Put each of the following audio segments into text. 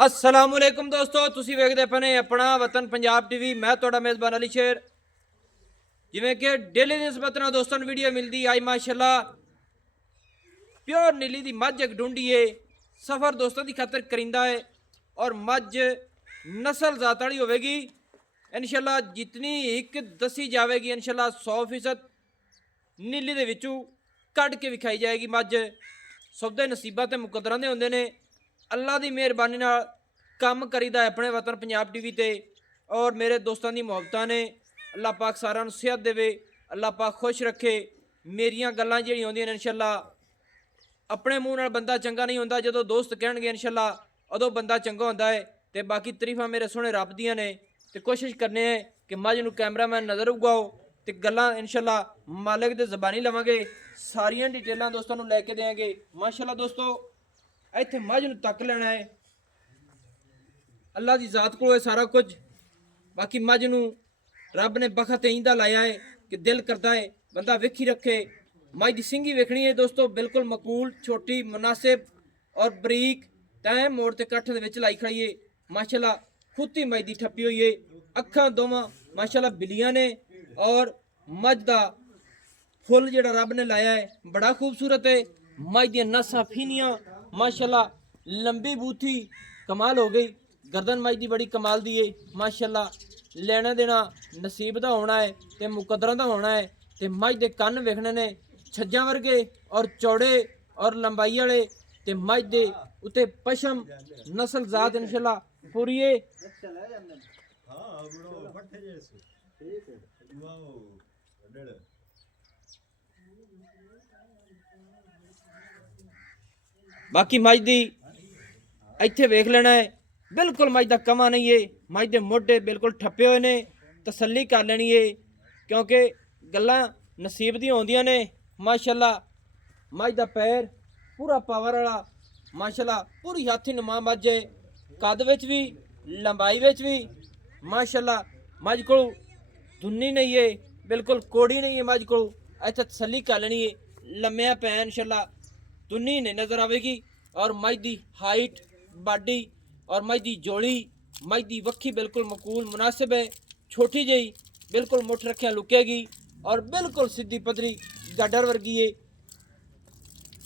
अस्सलाम वालेकुम दोस्तों, तुसी वेखदे पने अपना वतन पंजाब टीवी। मैं तुहाडा मेज़बान अली शेर। जिवें कि डेली दी निस्बत नाल दोस्तों नूं वीडियो मिलदी आई माशाल्लाह प्योर नीली दी मझ एक ढूंढी है। सफ़र दोस्तों की खातर करिंदा है और मझ नस्ल जात वाली होवेगी इंशाल्लाह। जितनी एक दसी जाएगी इंशाल्लाह 100% नीली दे विचों कढ़ के विखाई जाएगी। मझ सौदे नसीबां ते मुकद्दरां दे हुंदे ने। अल्लाह की मेहरबानी नाल काम करीदा है अपने वतन पंजाब टीवी ते और मेरे दोस्तों की मुहब्बतां ने। अल्लाह पाक सारिआं नूं सेहत देवे, अल्लाह पाक खुश रखे। मेरियां गल्लां जिहड़ियां होंदियां ने इंशाल्लाह अपने मूँह नाल बंदा चंगा नहीं होंदा, जदों दोस्त कहणगे इंशाल्लाह उदों बंदा चंगा होंदा है। ते बाकी तरीफां मेरे सोहणे रब दियां ने ते कोशिश करने कि मझ नूं कैमरामैन नज़र उगाओ ते गल्लां इंशाल्लाह मालिक दे ज़बानी लवांगे। सारियां डिटेलां दोस्तों नूं लैके देंगे माशाल्लाह। दोस्तों इत्थे मझ नूं तक लेना है, अल्लाह की जात को सारा कुछ। बाकी मझ नूं रब ने बखत इंदा लाया है कि दिल करता है बंदा वेखी रखे। मझ की सिंगी वेखनी है दोस्तों, बिल्कुल मकूल छोटी मुनासिब और बरीक तय मोड़ ते कट्ठ दे विच लाई खड़ी है माशाल्लाह। खुती मझ की ठप्पी हुई है, अखां दोवां माशाल्लाह बिलियां ने और मझ दा फुल जिहड़ा रब ने लाया है बड़ा खूबसूरत है। मझ दी नसां फीनियां माशाल्लाह, लंबी बूथी कमाल हो गई। गर्दन मझ दी बड़ी कमाल दी है माशाल्लाह। लेना देना नसीब दा होना है ते मुकद्दरां दा होना है। ते मझ दे कन्न वेखने ने छज्जां वर्गे और चौड़े और लंबाई वाले ते मझ दे उत्ते पशम नस्ल जात इंशाल्लाह पूरी है। बाकी मझ दी इत्थे वेख लेना है, बिल्कुल मझ दा कमा नहीं है। मझ दे मोढे बिल्कुल ठप्पे हुए ने, तसल्ली कर लेनी है क्योंकि गल्लां नसीब दी होंदियां ने माशाल्लाह। मझ दा पैर पूरा पावर वाला माशाल्लाह, पूरी हाथी नुमा मझ है, कद विच भी लंबाई विच भी माशाल्लाह। मझ को दुन्नी नहीं है, बिल्कुल कोड़ी नहीं है। मझ को इत्थे तसल्ली कर लेनी है, लम्मिया पैन इंशाल्लाह दुन्नी नहीं नजर आएगी। और मझ की हाइट बाडी और मझ की जोड़ी मझ की वक्खी बिल्कुल मकूल मुनासिब है, छोटी जी बिल्कुल मुठ रखिया लुकेगी और बिल्कुल सीधी पदरी गाडर वर्गी है।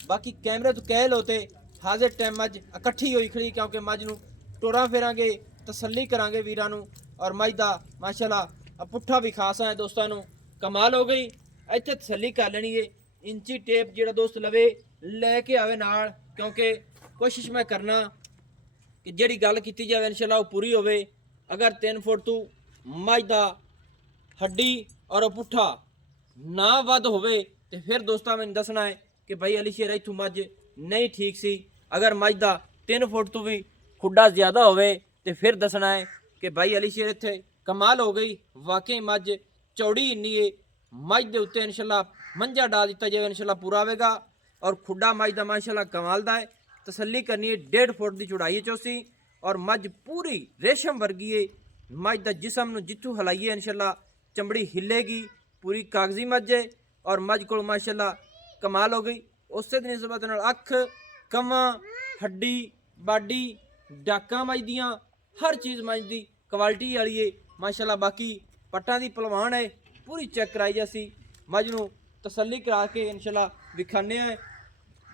बाकी कैमरे तो कह लो तो हाजिर टाइम मझ इकट्ठी हुई खड़ी क्योंकि मझ नूं टोरा फेरांगे तसल्ली करांगे वीरां नूं। और मझ दा माशाल्लाह पुट्ठा भी खासा है दोस्तों नूं कमाल हो गई। इत्थे तसल्ली कर लेनी है, इंची टेप जिहड़ा दोस्त लवे लैके आवे नाल क्योंकि कोशिश मैं करना कि जिहड़ी गल कीती जावे इंशाल्लाह वो पूरी होवे। अगर 3 फुट तू मझ दा हड्डी और पुट्ठा ना वध होवे तो फिर दोस्तों मैंने दसना है कि भाई अली शेर इत्थों मझ नहीं ठीक सी। अगर मझ दा 3 फुट तो भी खुड्डा ज़्यादा होवे तो फिर दसना है कि भाई अली शेर इत्थे कमाल हो गई, वाकई मझ चौड़ी इन्नी है। मझ दे उत्ते इंशाल्लाह मंजा डा दिता जाए इंशाल्लाह पूरा आवेगा। और खुड्डा मझ दा माशाल्लाह कमाल दा है। तसल्ली करनी है 1.5 फुट की चौड़ाई चौसी और मझ पूरी रेशम वर्गी है। मझ दा जिसम नूं जिथों हिलाइए इंशाल्लाह चमड़ी हिलेगी, पूरी कागजी मझ है। और मझ को माशाल्लाह कमाल हो गई। उस निस्बत नाल अख कमा हड्डी बाडी डाकां मझ दियां हर चीज़ मझ दी क्वालिटी वाली है माशाल्लाह। बाकी पट्टां दी पलवान है पूरी चेक कराई जासी। मझ नूं तसल्ली करा के इंशाल्लाह विखाने हैं।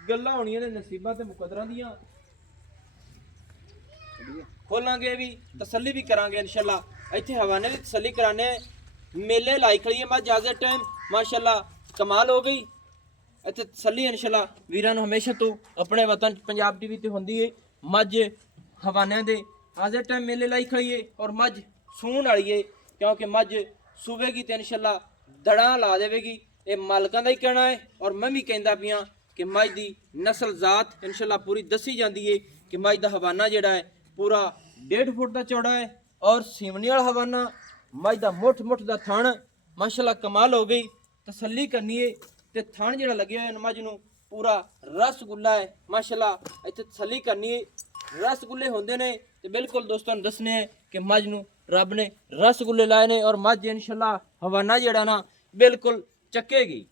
गल्लां होणियां ने नसीबां ते मुकद्दरां दियां, खोलांगे भी तसल्ली भी करांगे इंशाल्लाह। इत्थे हवाने भी तसल्ली कराने मेले लाई खड़ी है मझ आज टाइम माशाल्लाह कमाल हो गई। इत्थे तसल्ली इंशाल्लाह वीरां नूं हमेशा तो अपने वतन पंजाब टीवी ते हुंदी है। मझ हवाने दे आज टाइम मेले लाई खड़ी है और मझ सूण वाली है क्योंकि मझ सूवेगी तो इंशाल्लाह दड़ा ला देवेगी। ये मालकां दा ही कहना है और मैं भी कहंदा पियां कि मझ दी नस्ल जात इंशाल्लाह पूरी दसी जाती है कि मझ दा हवाना जिहड़ा है पूरा 1.5 फुट का चौड़ा है और सीवनी वाला हवाना। मझ दा मुठ मुठ दा थण माशाल्लाह कमाल हो गई। तसल्ली करनी है ते थण जिहड़ा लग्या है मझ नूं पूरा रसगुल्ला है माशाल्लाह। इत्थे तसल्ली करनी है, रसगुल्ले होंदे ने ते बिल्कुल दोस्तों नूं दसने हैं कि मझ नूं रब ने रसगुल्ले लाए ने और मझ इंशाल्लाह हवाना जिहड़ा ना बिल्कुल चक्केगी।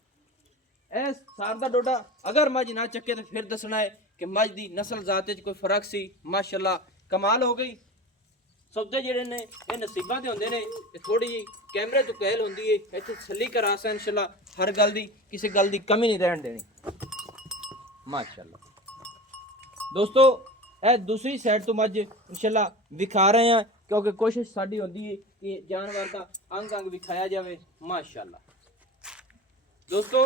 ऐ सार दा डोडा अगर मझ ना चक्के तो फिर दसना है कि मझ दी नस्ल जात कोई फर्क सी माशाल्लाह। ਕਮਾਲ ਹੋ ਗਈ। ਸੌਦੇ ਜਿਹੜੇ ਨੇ ਇਹ ਨਸੀਬਾਂ ਤੇ ਹੁੰਦੇ ਨੇ, ਇਹ ਥੋੜੀ ਜਿਹੀ ਕੈਮਰੇ ਤੋਂ ਕਹਿਲ ਹੁੰਦੀ ਏ, ਇੱਥੇ ਤਸੱਲੀ ਕਰਾ ਸਾ ਇਨਸ਼ਾਅੱਲਾ ਹਰ ਗੱਲ ਦੀ, ਕਿਸੇ ਗੱਲ ਦੀ ਕਮੀ ਨਹੀਂ ਰਹਿਣ ਦੇਣੀ ਮਾਸ਼ਾਅੱਲਾ। ਦੋਸਤੋ ਇਹ ਦੂਸਰੀ ਸਾਈਡ ਤੋਂ ਮੱਝ ਇਨਸ਼ਾਅੱਲਾ ਵਿਖਾ ਰਹੇ ਹਾਂ, ਕਿਉਂਕਿ ਕੋਸ਼ਿਸ਼ ਸਾਡੀ ਹੁੰਦੀ ਹੈ ਕਿ ਜਾਨਵਰ ਦਾ ਅੰਗ ਅੰਗ ਵਿਖਾਇਆ ਜਾਵੇ ਮਾਸ਼ਾਅੱਲਾ। ਦੋਸਤੋ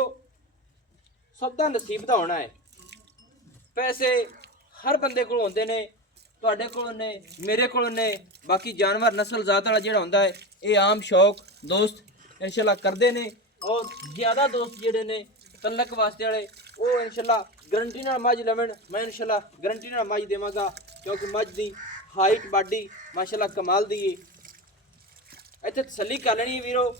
ਸਭ ਦਾ ਨਸੀਬ ਦਾ ਹੋਣਾ ਹੈ। ਪੈਸੇ ਹਰ ਬੰਦੇ ਕੋਲ ਹੁੰਦੇ ਨੇ, ਤੁਹਾਡੇ ਕੋਲ ਨੇ, ਮੇਰੇ ਕੋਲ ਨੇ, ਬਾਕੀ ਜਾਨਵਰ ਨਸਲ ਜ਼ਾਤ ਵਾਲਾ ਜਿਹੜਾ ਹੁੰਦਾ ਹੈ ਇਹ ਆਮ ਸ਼ੌਕ ਦੋਸਤ ਇਨਸ਼ਾਅੱਲਾ ਕਰਦੇ ਨੇ। ਔਰ ਜ਼ਿਆਦਾ ਦੋਸਤ ਜਿਹੜੇ ਨੇ ਤਲਕ ਵਾਸਤੇ ਵਾਲੇ ਉਹ ਇਨਸ਼ਾਅੱਲਾ ਗਰੰਟੀ ਨਾਲ ਮੱਝ ਲਵਣ, ਮੈਂ ਇਨਸ਼ਾਅੱਲਾ ਗਰੰਟੀ ਨਾਲ ਮੱਝ ਦੇਵਾਂਗਾ, ਕਿਉਂਕਿ ਮੱਝ ਦੀ ਹਾਈਟ ਬਾਡੀ ਮਾਸ਼ਾਅੱਲਾ ਕਮਾਲ ਦੀ ਹੈ। ਇੱਥੇ ਤਸੱਲੀ ਕਰ ਲੈਣੀ ਵੀਰੋ,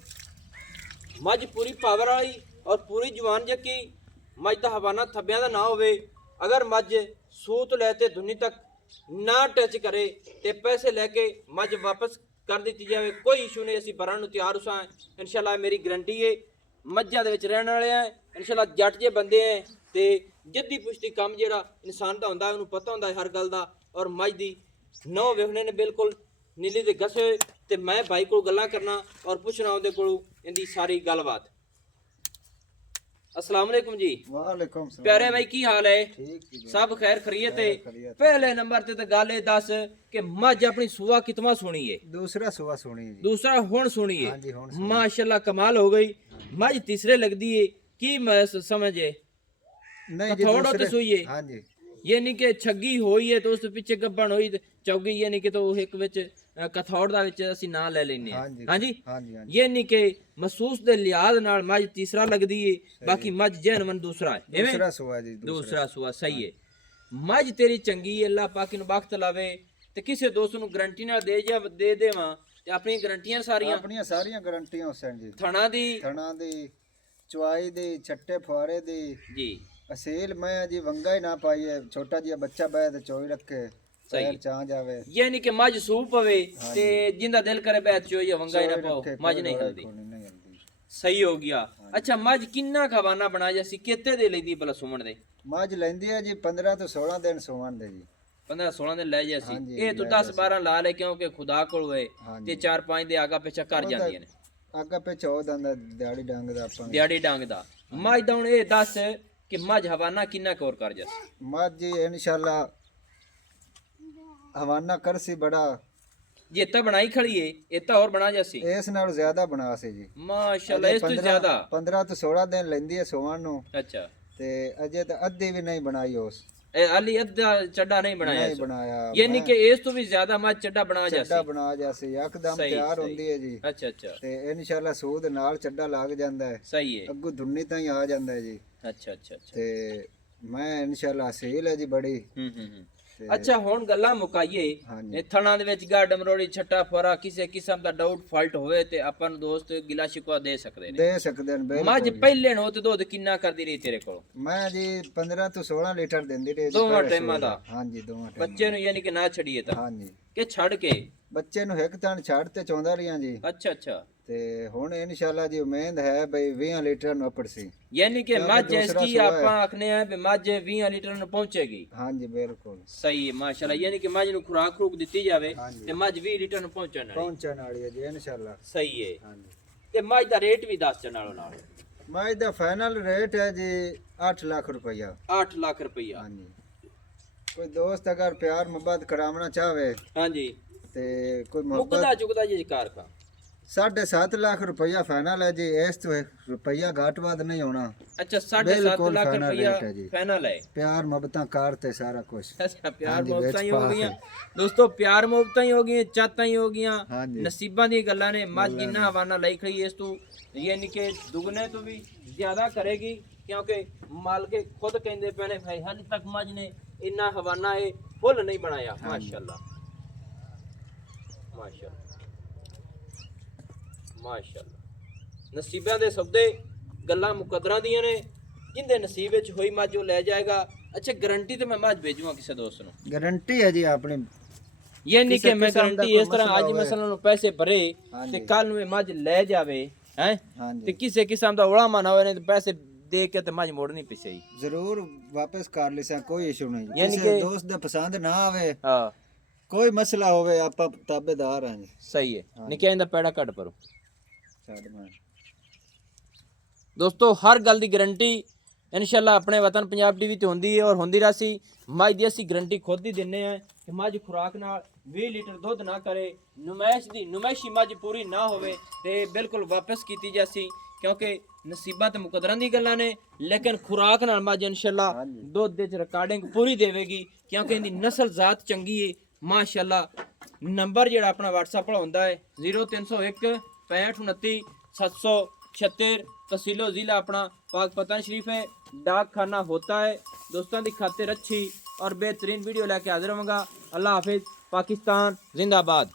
ਮੱਝ ਪੂਰੀ ਪਾਵਰ ਵਾਲੀ ਔਰ ਪੂਰੀ ਜਵਾਨ ਜੱਕੀ ਮੱਝ ਦਾ ਹਵਾਨਾ ਥੱਬਿਆਂ ਦਾ ਨਾ ਹੋਵੇ। ਅਗਰ ਮੱਝ ਸੂਤ ਲੈ ਤੇ ਧੁਨੀ ਤੱਕ ਨਾ ਟੱਚ ਕਰੇ ਤੇ ਪੈਸੇ ਲੈ ਕੇ ਮੱਝ ਵਾਪਸ ਕਰ ਦਿੱਤੀ ਜਾਵੇ, ਕੋਈ ਇਸ਼ੂ ਨਹੀਂ, ਅਸੀਂ ਭਰਨ ਨੂੰ ਤਿਆਰ ਹਾਂ ਇਨਸ਼ਾਅੱਲਾ, ਮੇਰੀ ਗਰੰਟੀ ਹੈ। ਮੱਝਾਂ ਦੇ ਵਿੱਚ ਰਹਿਣ ਵਾਲੇ ਆ ਇਨਸ਼ਾਅੱਲਾ, ਜੱਟ ਜੇ ਬੰਦੇ ਆ ਤੇ ਜੱਦੀ ਪੁਸ਼ਤੀ ਕੰਮ ਜਿਹੜਾ ਇਨਸਾਨ ਦਾ ਹੁੰਦਾ ਉਹਨੂੰ ਪਤਾ ਹੁੰਦਾ ਹਰ ਗੱਲ ਦਾ। ਔਰ ਮੱਝ ਦੀ ਨੌ ਵੇਖਣੇ ਨੇ ਬਿਲਕੁਲ ਨੀਲੀ ਦੇ ਘਸੇ ਹੋਏ, ਤੇ ਮੈਂ ਭਾਈ ਕੋਲ ਗੱਲਾਂ ਕਰਨਾ ਔਰ ਪੁੱਛਣਾ ਉਹਦੇ ਕੋਲੋਂ ਇਹਦੀ ਸਾਰੀ ਗੱਲਬਾਤ। अस्सलाम वालेकुम जी। वालेकुम सलाम। प्यारे भाई की हाल है? ठीक जी। सब खैर खरीयत है? पहले नंबर ते गल दस कि मझ अपनी सुआ कितना सुनी है? दूसरा सुआ सुनी जी। दूसरा हुण सुनी है? हाँ जी, हुण सुनी। माशाल्लाह कमाल हो गई। मझ तीसरे लगदी है की समझे? नहीं जी, थोड़ा तो दूसरे सुई है। हाँ जी। ये नहीं कि छगी होई है तो उस पीछे गब्बन होई चौगी, ये नहीं कि तो एक विच कथौड़ दा विच ਅਸੀਂ ਨਾਂ ਲੈ ਲੈਨੇ हाँ जी। हाँ जी हाँ जी, हाँ जी। ये नहीं कि महसूस दे लिहाज नाल मझ तीसरा लगदी है, बाकी मझ जहनमन दूसरा है। दूसरा सुआ जी। दूसरा सुआ सही है। मझ तेरी चंगी है, अल्लाह पाक ਨੂੰ ਬਖਤ ਲਾਵੇ ਤੇ ਕਿਸੇ ਦੋਸਤ ਨੂੰ ਗਰੰਟੀ ਨਾਲ ਦੇ ਦੇਵਾਂ ਤੇ ਆਪਣੀ ਗਰੰਟੀਆਂ ਸਾਰੀਆਂ ਆਪਣੀਆਂ ਸਾਰੀਆਂ ਗਾਰੰਟੀਆਂ ਹੁਸੈਨ ਜੀ। ਥਣਾ ਦੀ ਚੁਆਈ ਦੀ, ਛੱਟੇ ਫੁਆਰੇ ਦੀ ਜੀ। ਅਸੀਲ ਮੈਂ ਜੀ ਵੰਗਾ ਹੀ ਨਾ ਪਾਈਏ, ਛੋਟਾ ਜਿਹਾ ਬੱਚਾ ਬੈ ਤੇ ਚੋਈ ਰੱਖੇ ਸਹੀ ਚਾਂ ਜਾਵੇ, ਇਹ ਨਹੀਂ ਕਿ ਮੱਝ ਸੂਪ ਪਵੇ ਤੇ ਜਿੰਦਾ ਦਿਲ ਕਰੇ ਬੈਠ ਚੋਈ ਜਾਂ ਵੰਗਾ ਹੀ ਨਾ ਪਾਓ, ਮੱਝ ਨਹੀਂ ਹਲਦੀ। ਸਹੀ ਹੋ ਗਿਆ। ਅੱਛਾ ਮੱਝ ਕਿੰਨਾ ਖਵਾਨਾ ਬਣਾ ਜਾਸੀ, ਕਿਤੇ ਦੇ ਲੈਂਦੀ ਭਲਾ ਸੁਮਣ ਦੇ? ਮੱਝ ਲੈਂਦੀ ਹੈ ਜੀ 15 ਤੋਂ 16 ਦਿਨ ਸੁਮਣ ਦੇ ਜੀ। 15-16 ਦਿਨ ਲੈ ਜਾਸੀ। ਇਹ ਤੂੰ 10-12 ਲਾ ਲੈ, ਕਿਉਂਕਿ ਖੁਦਾ ਕੋਲ ਹੋਏ ਤੇ 4-5 ਦੇ ਆਗਾ ਪਿੱਛਾ ਕਰ ਜਾਂਦੀਆਂ ਨੇ। ਆਗਾ ਪਿੱਛਾ ਉਹ ਦੰਦਾ ਦਿਹਾੜੀ ਡੰਗ ਦਾ ਆਪਾਂ ਦਿਹਾੜੀ ਡੰਗ ਦਾ। ਮੱਝ ਦਾ ਹੁਣ ਇਹ ਦੱਸ ਕਿ ਮੱਝ ਹਵਾਨਾ ਕਿੰਨਾ ਕੋਰ ਕਰ ਜਾਸੀ? ਮੱਝ ਜੀ ਇਨਸ਼ਾਅੱਲਾ ਹਵਾਨਾ ਕਰਸੀ ਬੜਾ ਜੇ ਤਾਂ ਬਣਾਈ ਖੜੀ ਏ, ਇਹ ਤਾਂ ਹੋਰ ਬਣਾ ਜਾਸੀ। ਇਸ ਨਾਲ ਜ਼ਿਆਦਾ ਬਣਾ ਸੀ ਜੀ ਮਾਸ਼ਾਅੱਲਾ, ਇਸ ਤੋਂ ਜ਼ਿਆਦਾ 15 ਤੋਂ 16 ਦਿਨ ਲੈਂਦੀ ਹੈ ਸੋਵਣ ਨੂੰ। ਅੱਛਾ। ਤੇ ਅਜੇ ਤਾਂ ਅੱਧੀ ਵੀ ਨਹੀਂ ਬਣਾਈ ਉਸ ਇਹ ਅਲੀ ਅੱਧਾ ਚੱਡਾ ਨਹੀਂ ਬਣਾਇਆ ਨਹੀਂ ਬਣਾਇਆ, ਯਾਨੀ ਕਿ ਇਸ ਤੋਂ ਵੀ ਜ਼ਿਆਦਾ ਮੱਝ ਚੱਡਾ ਬਣਾ ਜਾਸੀ। ਚੱਡਾ ਬਣਾ ਜਾਸੀ ਇੱਕਦਮ ਤਿਆਰ ਹੁੰਦੀ ਹੈ ਜੀ। ਅੱਛਾ ਅੱਛਾ। ਤੇ ਇਨਸ਼ਾਅੱਲਾ ਸੂਦ ਨਾਲ ਚੱਡਾ ਲੱਗ ਜਾਂਦਾ ਹੈ, ਸਹੀ ਹੈ। ਅੱਗੂ ਧੁੰਨੀ ਤਾਂ ਹੀ ਆ ਜਾਂਦਾ ਹੈ ਜੀ। ਅੱਛਾ ਅੱਛਾ ਅੱਛਾ। ਤੇ ਮੈਂ ਇਨਸ਼ਾਅੱਲਾ ਸੇਲ ਹੈ ਜੀ ਬੜੀ। ਅੱਛਾ ਹੁਣ ਗੱਲਾਂ ਮੁਕਾਈਏ। ਇਹ ਥਣਾ ਦੇ ਵਿੱਚ ਗਾ ਡਮਰੋੜੀ ਛੱਟਾ ਫੋਰਾ ਕਿਸੇ ਕਿਸਮ ਦਾ ਡਾਊਟ ਫਾਲਟ ਹੋਵੇ ਤੇ ਆਪਾਂ ਨੂੰ ਦੋਸਤ ਗਿਲਾ ਸ਼ਿਕਵਾ ਦੇ ਸਕਦੇ ਨੇ? ਦੇ ਸਕਦੇ ਨੇ ਬਿਲਕੁਲ। ਮੱਝ ਪਹਿਲੇ ਨੂੰ ਤੇ ਦੁੱਧ ਕਿੰਨਾ ਕਰਦੀ ਰਹੀ ਤੇਰੇ ਕੋਲ? ਮੈਂ ਜੀ 15 ਤੋਂ 16 ਲੀਟਰ ਦਿੰਦੀ ਰਹੀ ਦੋਵਾਂ ਟਾਈਮਾਂ ਦਾ? ਹਾਂਜੀ ਦੋਵਾਂ ਟਾਈਮ। ਬੱਚੇ ਨੂੰ ਯਾਨੀ ਕਿ ਨਾ ਛੜੀਏ ਤਾਂ? ਹਾਂਜੀ। ਕਿ ਛੱਡ ਕੇ? ਬੱਚੇ ਨੂੰ ਇੱਕ ਤਾਂ ਛੱਡ ਤੇ ਚਾਹੁੰਦਾ ਰਹੀਆਂ ਜੀ। ਅੱਛਾ ਅੱਛਾ। ਤੇ ਹੁਣ ਇਨਸ਼ਾਅੱਲਾ ਜੀ ਉਮੀਦ ਹੈ ਬਈ 20 ਲੀਟਰ ਨੂੰ ਅਪੜ ਸੀ, ਯਾਨੀ ਕਿ ਮੱਝ ਇਸकी ਆਪਾਂ ਆਖਨੇ ਆ ਵੀ ਮੱਝ 20 ਲੀਟਰ ਨੂੰ ਪਹੁੰਚੇਗੀ। ਹਾਂਜੀ ਬਿਲਕੁਲ ਸਹੀ ਹੈ ਮਾਸ਼ਾਅੱਲਾ। ਯਾਨੀ ਕਿ ਮੱਝ ਨੂੰ ਖੁਰਾਕ ਦਿੱਤੀ ਜਾਵੇ ਤੇ ਮੱਝ 20 ਲੀਟਰ ਨੂੰ ਪਹੁੰਚਣ ਵਾਲੀ ਹੈ ਜੀ ਇਨਸ਼ਾਅੱਲਾ। ਸਹੀ ਹੈ। ਹਾਂਜੀ। ਤੇ ਮੱਝ ਦਾ ਰੇਟ ਵੀ ਦੱਸ ਨਾਲੋਂ ਨਾਲ। ਮੱਝ ਦਾ ਫਾਈਨਲ ਰੇਟ ਹੈ ਜੀ 8 ਲੱਖ ਰੁਪਇਆ। 8 ਲੱਖ ਰੁਪਇਆ। ਹਾਂਜੀ। ਕੋਈ ਦੋਸਤ ਅਗਰ ਪਿਆਰ ਮੁਹੱਬਤ ਕਰਾਉਣਾ ਚਾਹਵੇ ਹਾਂਜੀ ਤੇ ਕੋਈ ਮੁਕਦਾ ਚੁਕਦਾ ਜੀ ਕਾਰ ਕਾ 7.5 ਲੱਖ ਰੁਪਇਆ ਫਾਈਨਲ ਹੈ ਜੀ। ਇਸ ਤੋਂ ਰੁਪਇਆ ਘੱਟ ਵੱਧ ਨਹੀਂ ਹੋਣਾ। ਅੱਛਾ 7.5 ਲੱਖ ਰੁਪਇਆ ਫਾਈਨਲ ਹੈ। ਪਿਆਰ ਮੁਹੱਬਤਾਂ ਕਾਰ ਤੇ ਸਾਰਾ ਕੁਝ। ਅੱਛਾ ਪਿਆਰ ਮੁਹੱਬਤਾਂ ਹੀ ਹੋ ਗਈਆਂ ਦੋਸਤੋ, ਪਿਆਰ ਮੁਹੱਬਤਾਂ ਹੀ ਹੋ ਗਈਆਂ, ਚਾਹਤਾਂ ਹੀ ਹੋ ਗਈਆਂ, ਨਸੀਬਾਂ ਦੀਆਂ ਗੱਲਾਂ ਨੇ। ਮੱਝ ਜਿੰਨਾ ਹਵਾਨਾ ਲਈ ਖੜੀ ਇਸ ਤੋਂ ਯਾਨੀ ਕਿ ਦੁਗਨੇ ਤੋਂ ਵੀ ਜ਼ਿਆਦਾ ਕਰੇਗੀ, ਕਿਉਂਕਿ ਮਾਲਕੇ ਖੁਦ ਕਹਿੰਦੇ ਪਏ ਨੇ ਭਾਈ ਹਾਲੇ ਤੱਕ ਮੱਝ ਨੇ ਇੰਨਾ ਹਵਾਨਾ ਇਹ ਫੁੱਲ ਨਹੀਂ ਬਣਾਇਆ। ਮਾਸ਼ਾਅੱਲਾ ਮਾਸ਼ਾਅੱਲਾ ਮਾਸ਼ਾਅੱਲਾ। ਨਸੀਬਾਂ ਦੇ ਸੌਦੇ ਗੱਲਾਂ ਮੁਕੱਦਰਾਂ ਦੀਆਂ ਨੇ, ਜਿੰਦੇ ਨਸੀਬ ਵਿੱਚ ਹੋਈ ਮੱਝ ਉਹ ਲੈ ਜਾਏਗਾ। ਅੱਛਾ ਗਾਰੰਟੀ ਤੇ ਮੈਂ ਮੱਝ ਭੇਜੂਗਾ ਕਿਸੇ ਦੋਸਤ ਨੂੰ? ਗਾਰੰਟੀ ਹੈ ਜੀ ਆਪਣੀ। ਇਹ ਨਹੀਂ ਕਿ ਮੈਂ ਗਾਰੰਟੀ ਇਸ ਤਰ੍ਹਾਂ ਅੱਜ ਮਸਲਾਂ ਨੂੰ ਪੈਸੇ ਭਰੇ ਤੇ ਕੱਲ ਨੂੰ ਇਹ ਮੱਝ ਲੈ ਜਾਵੇ ਹੈ ਤੇ ਕਿਸੇ ਕਿਸਮ ਦਾ ਉਲਾਮਾ ਨਾ ਹੋਵੇ, ਤੇ ਪੈਸੇ ਦੇ ਕੇ ਤੇ ਮੱਝ ਮੋੜਨੀ ਪਿੱਛੇ ਜ਼ਰੂਰ ਵਾਪਸ ਕਰ ਲਿਆ, ਕੋਈ ਇਸ਼ੂ ਨਹੀਂ। ਕਿਸੇ ਦੋਸਤ ਦਾ ਪਸੰਦ ਨਾ ਆਵੇ, ਕੋਈ ਮਸਲਾ ਹੋਵੇ ਆਪਾਂ ਤਾਬੇਦਾਰ ਹਾਂ ਜੀ। ਸਹੀ ਹੈ ਨਿੱਕਿਆਂ ਦਾ ਪੈੜਾ ਘੱਟ ਪਰੋ ਛੱਡ ਮੈਂ ਦੋਸਤੋ ਹਰ ਗੱਲ ਦੀ ਗਾਰੰਟੀ ਇਨਸ਼ਾਅੱਲਾ ਆਪਣੇ ਵਤਨ ਪੰਜਾਬ ਟੀਵੀ ਤੇ ਹੁੰਦੀ ਹੈ ਔਰ ਹੁੰਦੀ ਰਹੀ। ਮੱਝ ਦੀ ਅਸੀਂ ਗਾਰੰਟੀ ਖੁਦ ਹੀ ਦਿੰਨੇ ਆ ਕਿ ਮੱਝ ਖੁਰਾਕ ਨਾਲ 20 ਲੀਟਰ ਦੁੱਧ ਨਾ ਕਰੇ, ਨੁਮਾਇਸ਼ੀ ਮੱਝ ਪੂਰੀ ਨਾ ਹੋਵੇ ਤੇ ਬਿਲਕੁਲ ਵਾਪਸ ਕੀਤੀ ਜਾਸੀ, ਕਿਉਂਕਿ ਨਸੀਬਾਂ ਤੇ ਮੁਕਦਰਾਂ ਦੀ ਗੱਲਾਂ ਨੇ। ਲੇਕਿਨ ਖੁਰਾਕ ਨਾਲ ਮੱਝ ਇਨਸ਼ਾਅੱਲਾ ਦੁੱਧ ਦੇ ਚ ਰਿਕਾਰਡਿੰਗ ਪੂਰੀ ਦੇਵੇਗੀ, ਕਿਉਂਕਿ ਇਹਦੀ ਨਸਲ ਜ਼ਾਤ ਚੰਗੀ ਹੈ ਮਾਸ਼ਾਅੱਲਾ। ਨੰਬਰ ਜਿਹੜਾ ਆਪਣਾ WhatsApp ਵਾਲਾ ਹੁੰਦਾ ਹੈ 0301 6529 776, तहसीलो ज़िला अपना पाक पतन शरीफ है। डाक खाना होता है। दोस्तों की खातिर अच्छी और बेहतरीन वीडियो लेके हाजिर होऊंगा। अल्लाह हाफिज़। पाकिस्तान जिंदाबाद।